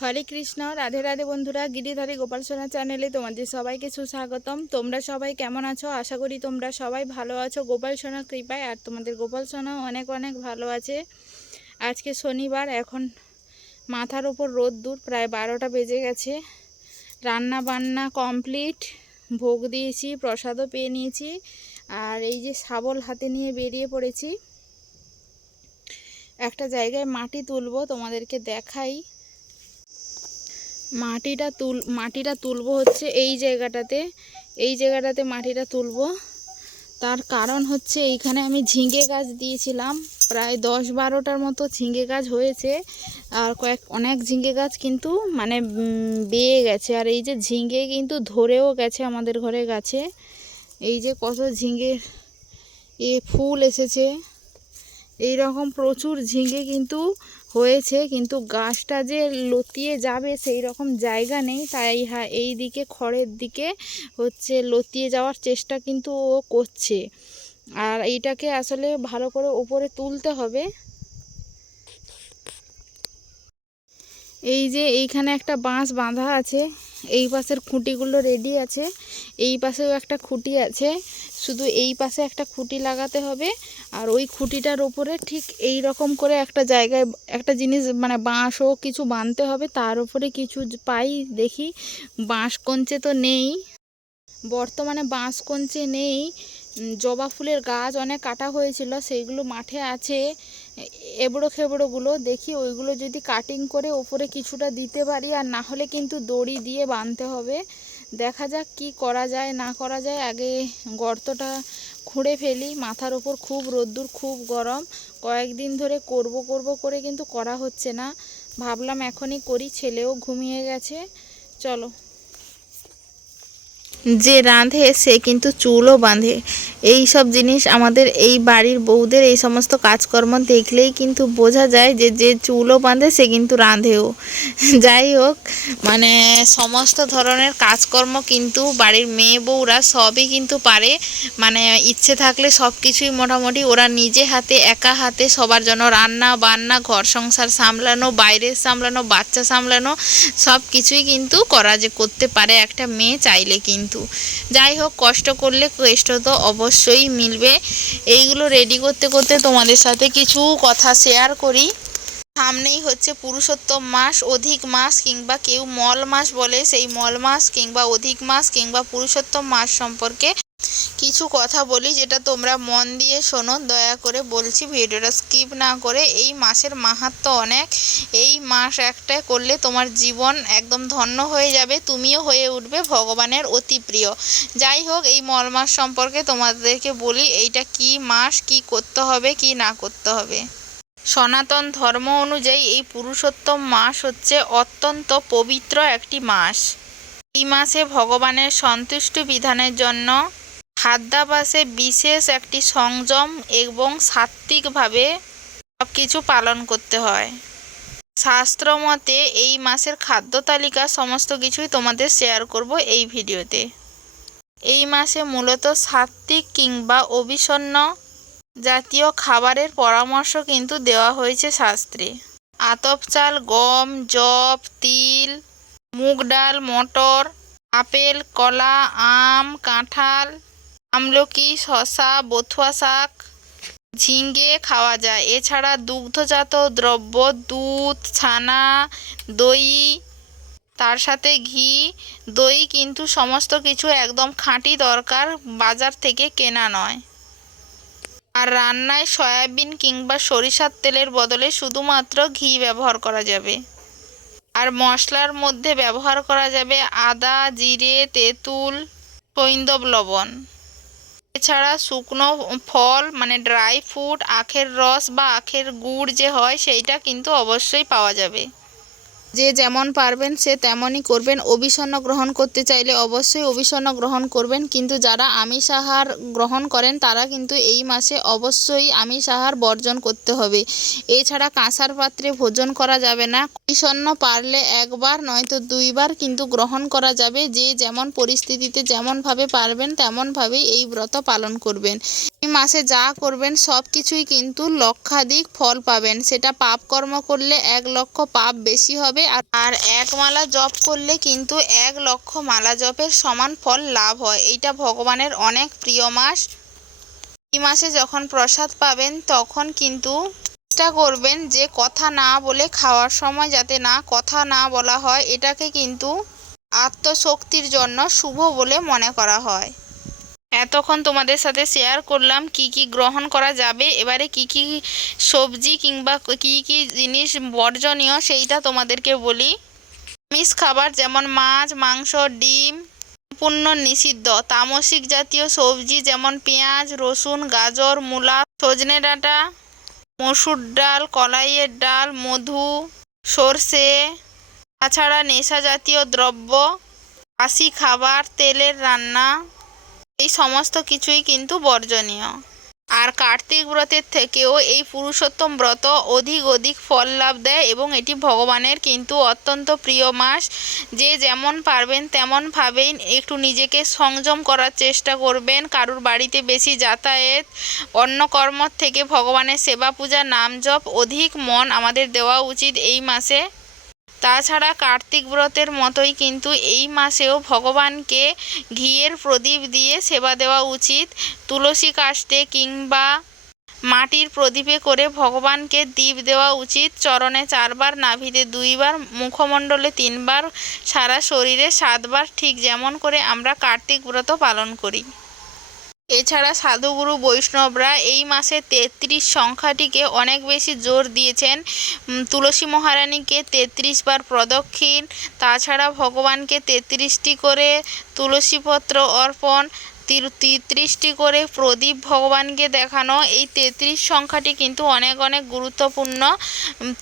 হরে কৃষ্ণ, রাধে রাধে বন্ধুরা। গিরিধারী গোপাল সোনা চ্যানেলে তোমাদের সবাইকে সুস্বাগতম। তোমরা সবাই কেমন আছো? আশা করি তোমরা সবাই ভালো আছো গোপাল সোনার কৃপায়। আর তোমাদের গোপাল সোনাও অনেক অনেক ভালো আছে। আজকে শনিবার, এখন মাথার ওপর রোদ্দুর, প্রায় 12টা বেজে গেছে। রান্না বান্না কমপ্লিট, ভোগ দিয়েছি, প্রসাদও পেয়ে নিয়েছি। আর এই যে শাবল হাতে নিয়ে বেরিয়ে পড়েছি। একটা জায়গায় মাটি তুলবো, তোমাদেরকে দেখাই। মাটিটা তুলবো হচ্ছে এই জায়গাটাতে মাটিটা তুলবো। তার কারণ হচ্ছে এইখানে আমি ঝিঙে গাছ দিয়েছিলাম, প্রায় 10-12টার মতো ঝিঙে গাছ হয়েছে। আর অনেক ঝিঙে গাছ কিন্তু মানে বেয়ে গেছে। আর এই যে ঝিঙে কিন্তু ধরেও গেছে আমাদের ঘরে গাছে। এই যে কত ঝিঙে ফুল এসেছে, এই রকম প্রচুর ঝিঙে কিন্তু হয়েছে, কিন্তু গাছটা যে লতিয়ে যাবে সেই রকম জায়গা নেই। তাই এই দিকে খড়ের দিকে হচ্ছে লতিয়ে যাওয়ার চেষ্টা কিন্তু ও করছে। আর এইটাকে আসলে ভালো করে উপরে তুলতে হবে। এই যে এইখানে একটা বাঁশ বাঁধা আছে, এই পাশের খুঁটিগুলো রেডি আছে, এই পাশেও একটা খুঁটি আছে। শুধু এই পাশে একটা খুঁটি লাগাতে হবে। আর ওই খুঁটিটার ওপরে ঠিক এই রকম করে একটা জায়গায় একটা জিনিস মানে বাঁশও কিছু বাঁধতে হবে। তার উপরে কিছু পাই দেখি, বাঁশ কঞ্চে তো নেই বর্তমানে, বাঁশ কঞ্চে নেই। জবা ফুলের গাছ অনেক কাটা হয়েছিল, সেইগুলো মাঠে আছে এবড়ো খেবড়োগুলো। দেখি ওইগুলো যদি কাটিং করে ওপরে কিছুটা দিতে পারি, আর না হলে কিন্তু দড়ি দিয়ে বাঁধতে হবে। দেখা যাক কি করা যায় না করা যায়। আগে গর্তটা খুঁড়ে ফেলি। মাথার ওপর খুব রোদ্দুর, খুব গরম। কয়েকদিন ধরে করব করে কিন্তু করা হচ্ছে না। ভাবলাম এখনই করি, ছেলেও ঘুমিয়ে গেছে। চলো। যে রাঁধে সে কিন্তু চুলও বাঁধে। এই সব জিনিস আমাদের এই বাড়ির বউদের এই সমস্ত কাজকর্ম দেখলেই কিন্তু বোঝা যায় যে যে চুলও বাঁধে সে কিন্তু রাঁধেও। যাই হোক, মানে সমস্ত ধরনের কাজকর্ম কিন্তু বাড়ির মেয়ে বউরা সবই কিন্তু পারে। মানে ইচ্ছে থাকলে সব কিছুই মোটামুটি ওরা নিজে হাতে একা হাতে সবার জন্য রান্না বান্না, ঘর সংসার সামলানো, বাইরের সামলানো, বাচ্চা সামলানো, সব কিছুই কিন্তু করতে পারে একটা মেয়ে চাইলে কিন্তু। যাই হোক, কষ্ট করলে কেষ্ট তো অবশ্যই মিলবে। এইগুলো রেডি করতে করতে তোমাদের সাথে কিছু কথা শেয়ার করি। সামনেই হচ্ছে পুরুষোত্তম মাস, অধিক মাস কিংবা কেউ মল মাস বলে। সেই মল মাস কিংবা অধিক মাস কিংবা পুরুষোত্তম মাস সম্পর্কে কিছু কথা বলি, যেটা তোমরা মন দিয়ে শোনো। দয়া করে বলছি, ভিডিওটা স্কিপ না করে। এই মাসের মাহাত্ম্য অনেক। এই মাস একটা করলে তোমার জীবন একদম ধন্য হয়ে যাবে, তুমিও হয়ে উঠবে ভগবানের অতি প্রিয়। যাই হোক, এই মল মাস সম্পর্কে তোমাদেরকে বলি, এইটা কি মাস, কি করতে হবে কি না করতে হবে। সনাতন ধর্ম অনুযায়ী এই পুরুষোত্তম মাস হচ্ছে অত্যন্ত পবিত্র একটি মাস। এই মাসে ভগবানের সন্তুষ্টি বিধানের জন্য খাদ্যাভ্যাসে বিশেষ একটি সংযম এবং সাত্ত্বিকভাবে সব কিছু পালন করতে হয়। শাস্ত্র মতে এই মাসের খাদ্য তালিকা সমস্ত কিছুই তোমাদের শেয়ার করব এই ভিডিওতে। এই মাসে মূলত সাত্ত্বিক কিংবা অবিষণ্ণ জাতীয় খাবারের পরামর্শ কিন্তু দেওয়া হয়েছে শাস্ত্রে। আতপ চাল, গম, যব, তিল, মুগ ডাল, মটর, আপেল, কলা, আম, কাঁঠাল, আমলকি, শসা, বথুয়া শাক, ঝিঙে খাওয়া যায়। এছাড়া দুগ্ধজাত দ্রব্য, দুধ, ছানা, দই, তার সাথে ঘি, দই কিন্তু সমস্ত কিছু একদম খাঁটি দরকার, বাজার থেকে কেনা নয়। আর রান্নায় সয়াবিন কিংবা সরিষার তেলের বদলে শুধুমাত্র ঘি ব্যবহার করা যাবে। আর মশলার মধ্যে ব্যবহার করা যাবে আদা, জিরে, তেঁতুল, সৈন্দব লবণ। এছাড়া শুকনো ফল মানে ড্রাই ফ্রুট, আখের রস বা আখের গুড় যে হয় সেইটা কিন্তু অবশ্যই পাওয়া যাবে। যে যেমন পারবেন সে তেমনই করবেন। অবিষণ্ণ গ্রহণ করতে চাইলে অবশ্যই অবিষণ্ণ গ্রহণ করবেন, কিন্তু যারা আমিষ আহার গ্রহণ করেন তারা কিন্তু এই মাসে অবশ্যই আমিষ আহার বর্জন করতে হবে। এছাড়া কাঁসার পাত্রে ভোজন করা যাবে না। অবিষণ্ণ পারলে একবার নয়তো 2বার কিন্তু গ্রহণ করা যাবে। যে যেমন পরিস্থিতিতে যেমনভাবে পারবেন তেমনভাবেই এই ব্রত পালন করবেন। এই মাসে যা করবেন সব কিছুই কিন্তু লক্ষাধিক ফল পাবেন। সেটা পাপ কর্ম করলে 1 লক্ষ পাপ বেশি হবে, হবে। আর এক মালা জপ করলে কিন্তু 1,00,000 মালা জপের সমান ফল লাভ হয়। এইটা ভগবানের অনেক প্রিয় মাস। এই মাসে যখন প্রসাদ পাবেন তখন কিন্তু চেষ্টা করবেন যে কথা না বলে, খাওয়ার সময় যাতে কথা না বলা হয়। এটাকে কিন্তু আত্মশক্তির জন্য শুভ বলে মনে করা হয়। এতক্ষণ তোমাদের সাথে শেয়ার করলাম কি কি গ্রহণ করা যাবে। এবারে কি কি সবজি কিংবা কি কি জিনিস বর্জনীয় সেইটা তোমাদেরকে বলি। আমিষ খাবার যেমন মাছ, মাংস, ডিম সম্পূর্ণ নিষিদ্ধ। তামসিক জাতীয় সবজি যেমন পেঁয়াজ, রসুন, গাজর, মূলা, সজনে ডাঁটা, মসুর ডাল, কলাইয়ের ডাল, মধু, সর্ষে, তাছাড়া নেশা জাতীয় দ্রব্য, বাসি খাবার, তেলের রান্না, এই সমস্ত কিছুই কিন্তু বর্জনীয়। আর কার্তিক ব্রতের থেকেও এই পুরুষোত্তম ব্রত অধিক ফল লাভ দেয় এবং এটি ভগবানের কিন্তু অত্যন্ত প্রিয় মাস। যে যেমন পারবেন তেমনভাবেই একটু নিজেকে সংযম করার চেষ্টা করবেন। কারুর বাড়িতে বেশি যাতায়াত, অন্য কর্মর থেকে ভগবানের সেবা পূজা, নাম জপ অধিক মন আমাদের দেওয়া উচিত এই মাসে। তাছাড়া কার্তিক ব্রতের মতোই কিন্তু এই মাসেও ভগবানকে ঘিয়ের প্রদীপ দিয়ে সেবা দেওয়া উচিত। তুলসী কাষ্ঠে কিংবা মাটির প্রদীপে করে ভগবানকে দীপ দেওয়া উচিত। চরণে 4 বার, নাভিতে 2 বার, মুখমণ্ডলে 3 বার, সারা শরীরে 7 বার, ঠিক যেমন করে আমরা কার্তিক ব্রত পালন করি। এছাড়া সাধুগুরু বৈষ্ণবরা এই মাসে 33 সংখ্যাটিকে অনেক বেশি জোর দিয়েছেন। তুলসী মহারানীকে 33 বার প্রদক্ষিণ, তাছাড়া ভগবানকে 33টি করে তুলসীপত্র অর্পণ, 33টি করে প্রদীপ ভগবানকে দেখানো। এই 33 সংখ্যাটি কিন্তু অনেক গুরুত্বপূর্ণ।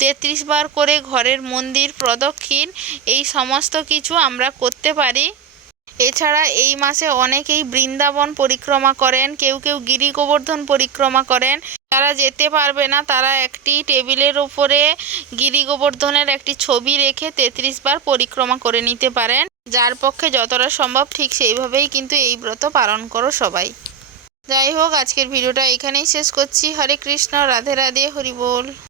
33 বার করে ঘরের মন্দির প্রদক্ষিণ, এই সমস্ত কিছু আমরা করতে পারি। এছাড়া এই মাসে অনেকেই বৃন্দাবন পরিক্রমা করেন, কেউ গিরি গোবর্ধন পরিক্রমা করেন। যারা যেতে পারবে না তারা একটি টেবিলের উপরে গিরি গোবর্ধনের একটি ছবি রেখে 33 বার পরিক্রমা করে নিতে পারেন। যার পক্ষে যতটা সম্ভব ঠিক সেইভাবেই কিন্তু এই ব্রত পালন করো সবাই। যাই হোক, আজকের ভিডিওটা এখানেই শেষ করছি। হরে কৃষ্ণ, রাধে রাধে, হরি বল।